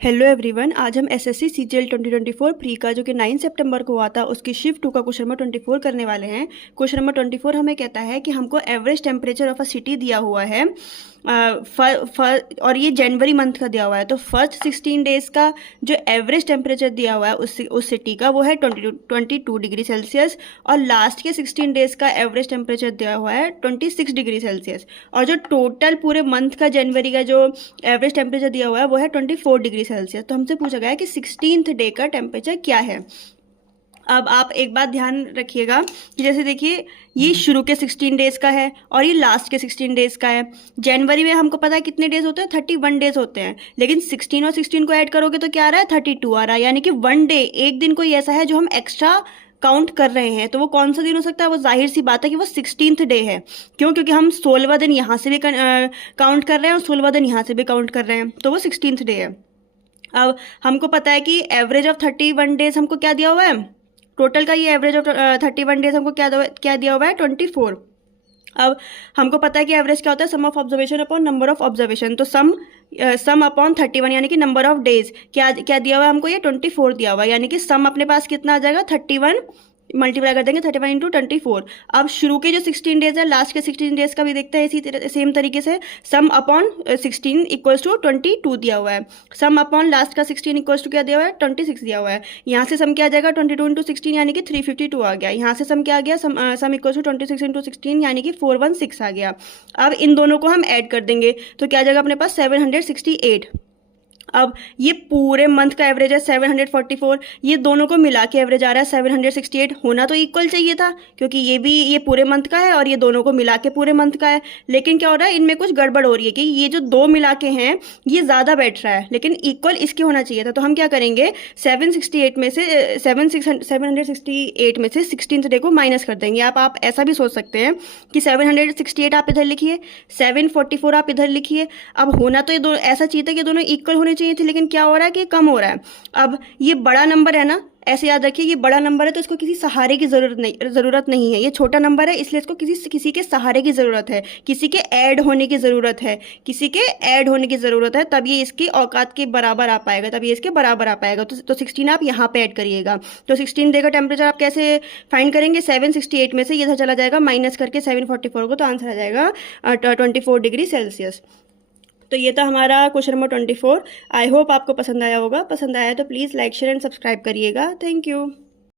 Hello everyone, आज हम SSC CGL 2024 pre का जो कि 9 सितंबर को हुआ था उसकी शिफ्ट 2 का क्वेश्चन नंबर 24 करने वाले हैं। क्वेश्चन नंबर 24 हमें कहता है कि हमको average temperature of a city दिया हुआ है और ये जनवरी मंथ का दिया हुआ है। तो फर्स्ट 16 डेज का जो एवरेज टेम्परेचर दिया हुआ है उस सिटी का वो है 22 डिग्री सेल्सियस और लास्ट के 16 डेज का एवरेज टेम्परेचर दिया हुआ है 26 डिग्री सेल्सियस और जो टोटल पूरे मंथ का जनवरी का जो एवरेज टेम्परेचर दिया हुआ है वो है 24 डिग्री सेल्सियस। तो हमसे पूछा गया है कि 16th डे का टेम्परेचर क्या है। अब आप एक बात ध्यान रखिएगा कि जैसे देखिए ये शुरू के 16 डेज का है और ये लास्ट के 16 डेज का है। जनवरी में हमको पता है कितने डेज होते हैं, 31 डेज होते हैं, लेकिन 16 और 16 को ऐड करोगे तो क्या आ रहा है, 32 आ रहा है। यानी कि वन डे, एक दिन कोई ऐसा है जो हम एक्स्ट्रा काउंट कर रहे हैं। तो वो कौन सा दिन हो सकता है, वो जाहिर सी बात है कि वो 16th डे है। क्यों? क्योंकि हम 16वां दिन यहाँ से भी काउंट कर रहे हैं और 16वां दिन यहाँ से भी काउंट कर रहे हैं, तो वो 16th डे है। अब हमको पता है कि एवरेज ऑफ 31 डेज हमको क्या दिया हुआ है, टोटल का ये एवरेज ऑफ 31 डेज हमको क्या दिया हुआ है, 24। अब हमको पता है कि एवरेज क्या होता है, sum of observation upon number of observation. तो सम अपॉन 31 यानी कि नंबर ऑफ डेज क्या दिया हुआ है हमको, ये 24 दिया हुआ है। यानी कि सम अपने पास कितना आ जाएगा, 31 मल्टीप्लाई कर देंगे 31 इंटू 24। अब शुरू के जो 16 डेज है, लास्ट के 16 डेज का भी देखते हैं इसी सेम तरीके से। सम अपॉन 16 इक्वल्स टू 22 दिया हुआ है, सम अपॉन लास्ट का 16 इक्वल्स टू क्या दिया हुआ है, 26 दिया हुआ है। यहाँ से सम क्या आ जाएगा, 22 इंटू 16 यानी कि 352 आ गया। यहाँ से सम क्या आ गया, सम इक्वल्स टू 26 इंटू 16 यानी कि 416 आ गया। अब इन दोनों को हम ऐड कर देंगे तो क्या आ जाएगा अपने पास, 768। अब ये पूरे मंथ का एवरेज है 744, ये दोनों को मिला के एवरेज आ रहा है 768। होना तो इक्वल चाहिए था क्योंकि ये पूरे मंथ का है और ये दोनों को मिला के पूरे मंथ का है। लेकिन क्या हो रहा है, इनमें कुछ गड़बड़ हो रही है कि ये जो दो मिला के हैं ये ज़्यादा बैठ रहा है, लेकिन इक्वल इसके होना चाहिए था। तो हम क्या करेंगे, 768 में से 768 में से 16th डे को माइनस कर देंगे। आप ऐसा भी सोच सकते हैं कि 768 आप इधर लिखिए, 744 आप इधर लिखिए। अब होना तो ये दो ऐसा चाहिए था कि दोनों इक्वल होने चाहिए थे, लेकिन क्या हो रहा है कि कम हो रहा है। अब ये बड़ा नंबर है ना, ऐसे याद रखिए, ये बड़ा नंबर है तो इसको किसी सहारे की जरूरत नहीं है। ये छोटा नंबर है इसलिए इसको किसी के सहारे की जरूरत है, किसी के ऐड होने की जरूरत है, किसी के ऐड होने की जरूरत है, तब ये इसकी औकात के बराबर आ पाएगा, तब ये इसके बराबर आ पाएगा। तो 16 आप यहाँ पे ऐड करिएगा। तो 16 डे का टेम्परेचर आप कैसे फाइंड करेंगे, 768 में से ये इधर चला जाएगा माइनस करके 744 को, तो आंसर आ जाएगा 24 डिग्री सेल्सियस। तो ये था हमारा क्वेश्चन नंबर 24। आई होप आपको पसंद आया होगा। पसंद आया तो please like share and subscribe करिएगा। Thank you.